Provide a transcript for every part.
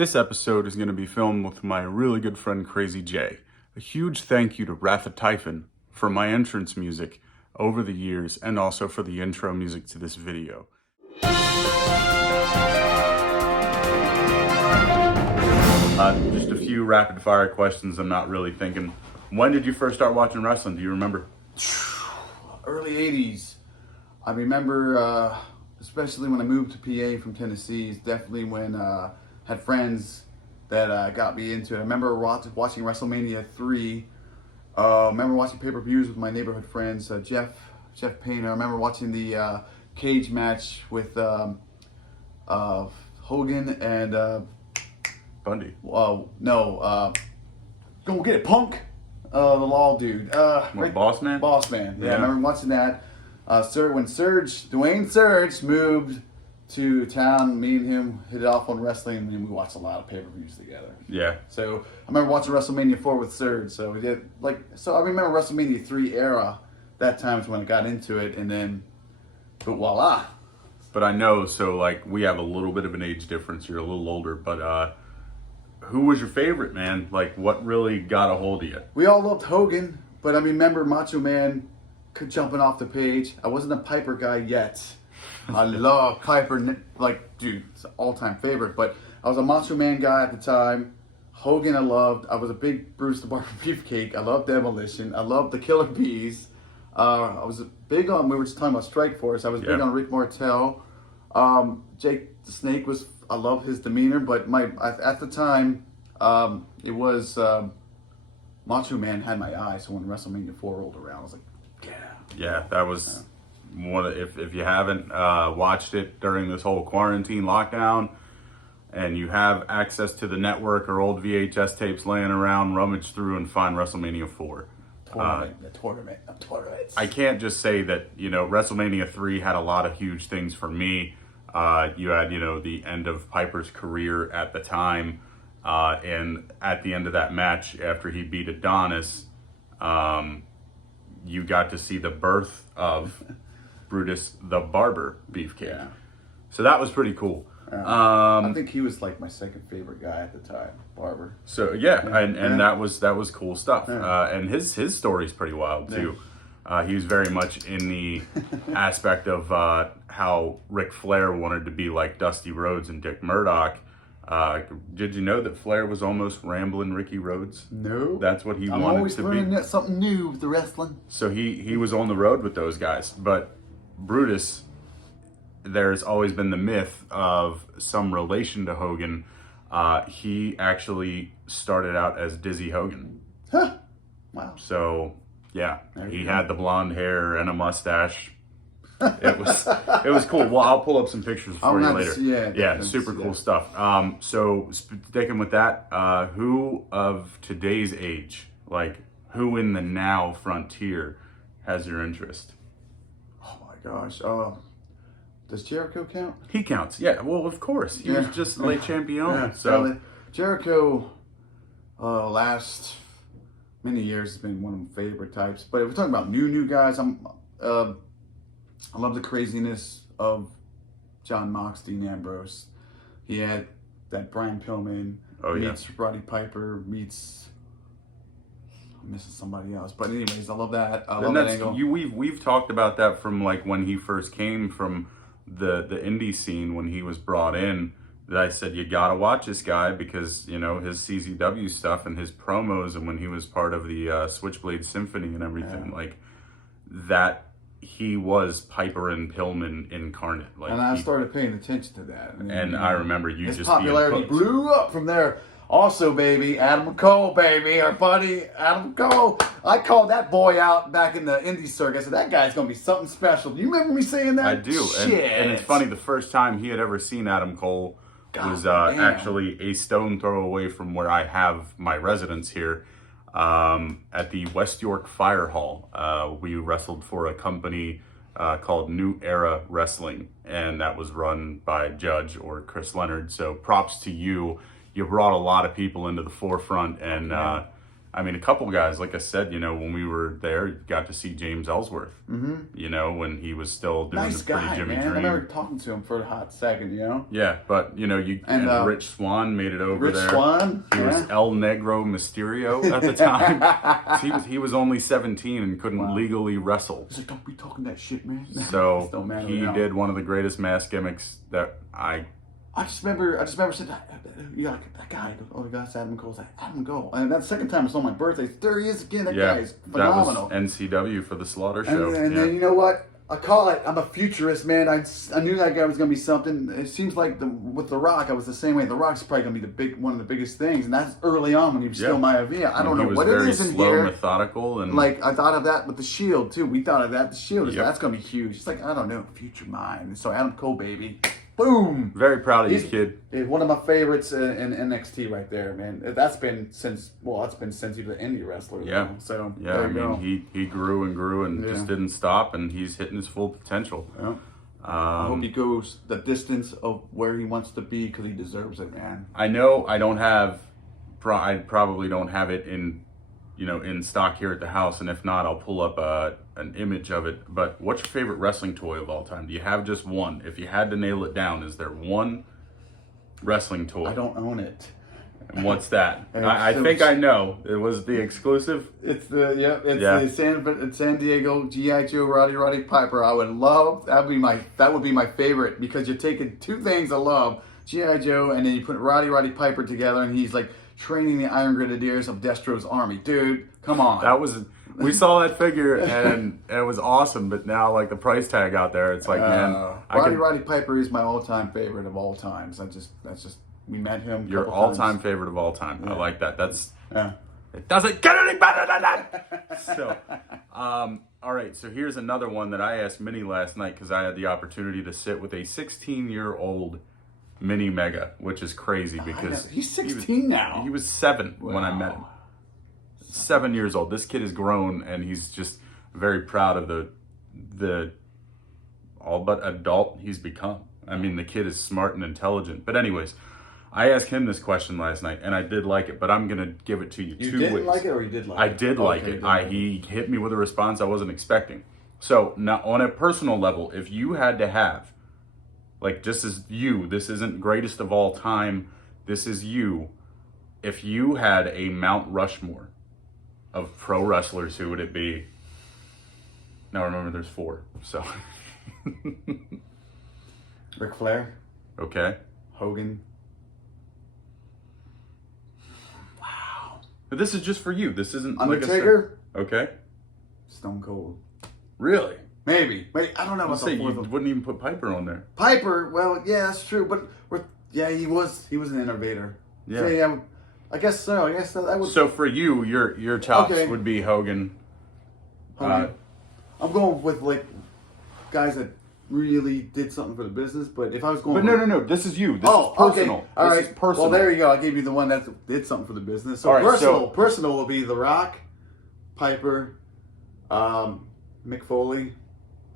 This episode is going to be filmed with my really good friend Crazy J. A huge thank you to Ratha Typhon for my entrance music over the years and also for the intro music to this video. Just a few rapid fire questions. I'm not really thinking. When did you first start watching wrestling? Do you remember? Early 80s. I remember, especially when I moved to PA from Tennessee, definitely when I had friends that got me into it. I remember watching WrestleMania 3. Remember watching pay-per-views with my neighborhood friends, Jeff Payne. I remember watching the cage match with Hogan and Bundy. Go get it, Punk. The Law dude. What, Boss Man? Boss Man. Yeah, Yeah. I remember watching that. When Dwayne Surge moved to town, me and him hit it off on wrestling, and we watched a lot of pay-per-views together. Yeah. So I remember watching WrestleMania 4 with Surge. So we did I remember WrestleMania 3 era. That time is when I got into it, and then, but voila. But I know, we have a little bit of an age difference. You're a little older, but who was your favorite, man? What really got a hold of you? We all loved Hogan, but I remember Macho Man jumping off the page. I wasn't a Piper guy yet. I love Piper, dude, it's an all-time favorite. But I was a Macho Man guy at the time. Hogan I loved. I was a big Bruce the Barber Beefcake. I loved Demolition. I loved the Killer Bees. I was big on, we were just talking about Strike Force. I was big on Rick Martel. Jake the Snake I love his demeanor, but at the time, it was Macho Man had my eye. So when WrestleMania 4 rolled around, I was like, yeah. Yeah, that was one of, if you haven't watched it during this whole quarantine lockdown and you have access to the network or old VHS tapes laying around, rummage through and find WrestleMania 4. Tournament. I can't just say that, WrestleMania 3 had a lot of huge things for me. You had, the end of Piper's career at the time. And at the end of that match, after he beat Adonis, you got to see the birth of Brutus the Barber Beefcake. Yeah. So that was pretty cool. I think he was my second favorite guy at the time, Barber. So that was cool stuff. Yeah. And his story's pretty wild too. He was very much in the aspect of how Ric Flair wanted to be like Dusty Rhodes and Dick Murdoch. Did you know that Flair was almost Ramblin' Ricky Rhodes? No. That's what he wanted to be. I'm always learning something new with the wrestling. So he was on the road with those guys. But Brutus, there's always been the myth of some relation to Hogan. He actually started out as Dizzy Hogan. Huh. Wow. So, yeah, he had the blonde hair and a mustache. It was cool. Well, I'll pull up some pictures for you later. Yeah, super cool stuff. So sticking with that, who of today's age, who in the now frontier has your interest? Oh my gosh. Does Jericho count? He counts. Yeah. Well, of course. He was just Le Champion. Yeah, so Jericho, last many years has been one of my favorite types. But if we're talking about new guys, I love the craziness of John Mox, Dean Ambrose. He had that Brian Pillman meets Roddy Piper meets, I'm missing somebody else. But anyways, I love that. I love that angle. We've talked about that from when he first came from the indie scene when he was brought in. That I said you gotta watch this guy because his CZW stuff and his promos and when he was part of the Switchblade Symphony and everything that. He was Piper and Pillman incarnate. And I started paying attention to that. And I remember his popularity blew up from there. Also, baby, Adam Cole, baby, our buddy Adam Cole. I called that boy out back in the indie circuit. I said, that guy's going to be something special. Do you remember me saying that? I do. And it's funny, the first time he had ever seen Adam Cole was actually a stone throw away from where I have my residence here. At the West York Fire Hall. We wrestled for a company called New Era Wrestling, and that was run by Judge or Chris Leonard. So props to you. You brought a lot of people into the forefront, and I mean, a couple guys, like I said, you know, when we were there, you got to see James Ellsworth. You know, when he was still doing Nice the Pretty guy, Jimmy man. I Dream. remember talking to him for a hot second, you know? Yeah, but you know, and Rich Swann made it over Rich there. Swann? He was El Negro Mysterio at the time. He was only 17 and couldn't legally wrestle. He's like, don't be talking that shit, man. So man he did one of the greatest mask gimmicks that I just remember saying, yeah, like, that guy, the guy, Adam Cole's like, Adam Cole. And that second time it's on my birthday, there he is again. That guy is phenomenal. That was NCW for the Slaughter Show. And then, you know what? I call it, I'm a futurist, man. I knew that guy was going to be something. It seems like with The Rock, I was the same way. The Rock's probably going to be one of the biggest things. And that's early on when he was still Maivia. I don't know what it is in slow, here. Methodical, and like, I thought of that with the Shield, too. We thought of that. The Shield, that's going to be huge. It's like, I don't know, future mind. So Adam Cole, baby. Boom! Very proud of you, kid. He's one of my favorites in NXT right there, man. That's been since he was an indie wrestler. Yeah. Though. So yeah, I mean, he grew and grew and just didn't stop, and he's hitting his full potential. Yeah. I hope he goes the distance of where he wants to be because he deserves it, man. I know I don't have, I probably don't have it in stock here at the house, and if not, I'll pull up an image of it. But what's your favorite wrestling toy of all time? Do you have just one? If you had to nail it down, is there one wrestling toy? I don't own it. And what's that? I think I know. It was the exclusive. It's the San Diego G.I. Joe Roddy Piper. I would love that would be my favorite because you're taking two things I love, G.I. Joe, and then you put Roddy Piper together, and he's like training the Iron Grenadiers of Destro's army. Dude, come on. We saw that figure and it was awesome, but now like the price tag out there, it's like, man. Roddy Piper is my all-time favorite of all times. We met him. Your all-time favorite of all time. Yeah. I like that. It doesn't get any better than that. So, all right. So here's another one that I asked Minnie last night because I had the opportunity to sit with a 16-year-old Mini Mega, which is crazy because he's 16 now. He was 7 when I met him. 7 years old. This kid is grown, and he's just very proud of the all but adult he's become. I mean, the kid is smart and intelligent. But anyways, I asked him this question last night, and I did like it, but I'm gonna give it to you 2 ways. You didn't like it, or you did like it? I did like it. He hit me with a response I wasn't expecting. So now, on a personal level, if you had to have, like, just as you, this isn't greatest of all time, this is you. If you had a Mount Rushmore of pro wrestlers, who would it be? Now remember, there's 4, so. Ric Flair. Okay. Hogan. Wow. But this is just for you. This isn't Undertaker. Like okay. Stone Cold. Really? Maybe. I don't know about the fourth. You wouldn't even put Piper on there. Piper, well, yeah, that's true. But he was an innovator. Yeah. Yeah. I guess so. I guess that would. So for you, your tops would be Hogan. I'm going with like guys that really did something for the business. But if I was going, but no, this is you. This is personal. Okay. All right. This is personal. Well, there you go. I gave you the one that did something for the business. So personal will be The Rock, Piper, Mick Foley,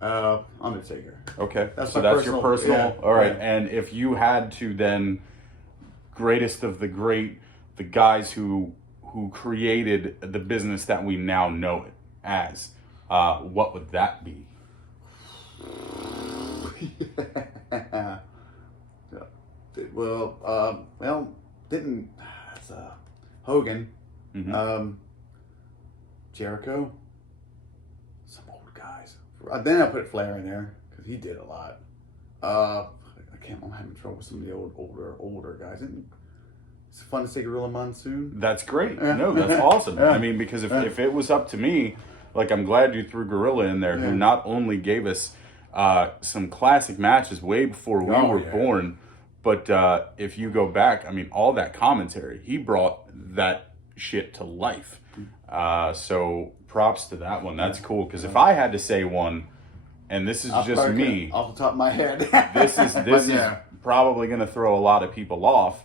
Undertaker. Okay. That's your personal. Yeah, all right. Yeah. And if you had to then, greatest of the great, the guys who created the business that we now know it as, what would that be? That's Hogan, Jericho, some old guys. Then I put Flair in there because he did a lot. I'm having trouble with some of the older guys. It's fun to say Gorilla Monsoon. That's great. No, that's awesome. I mean, because if it was up to me, like, I'm glad you threw Gorilla in there, who not only gave us some classic matches way before we were born, but if you go back, I mean, all that commentary, he brought that shit to life. So props to that one. That's cool. Because if I had to say one, and this is just me, off the top of my head, this is probably going to throw a lot of people off,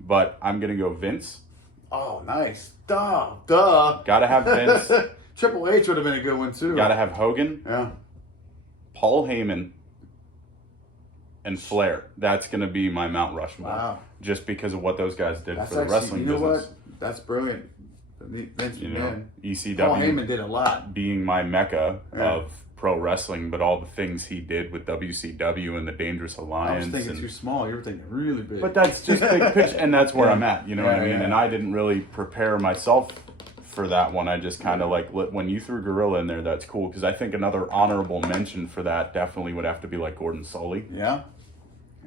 but I'm going to go Vince. Oh, nice. Duh. Gotta have Vince. Triple H would have been a good one, too. Gotta have Hogan. Yeah. Paul Heyman. And Flair. That's going to be my Mount Rushmore. Wow. Just because of what those guys did for the wrestling business. What? That's brilliant. Vince you know, McMahon. ECW Paul Heyman did a lot. being my mecca Yeah. of pro wrestling, but all the things he did with WCW and the Dangerous I Alliance. was thinking too small. You were thinking really big. But that's just big picture, and that's where I'm at. You know what I mean? Yeah. And I didn't really prepare myself for that one. I just kind of like when you threw Gorilla in there, that's cool because I think another honorable mention for that definitely would have to be like Gordon Solie. Yeah.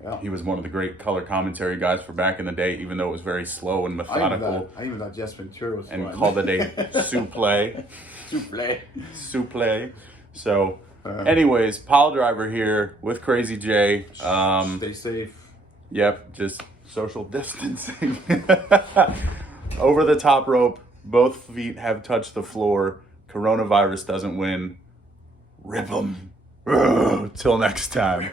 Yeah. He was one of the great color commentary guys for back in the day, even though it was very slow and methodical. I even thought Jess Ventura was and fun. called it a souffle. Souffle. So, anyways, PileDriver here with Crazy J. Stay safe. Yep, just social distancing. Over the top rope, both feet have touched the floor. Coronavirus doesn't win. Rip 'em. Till next time.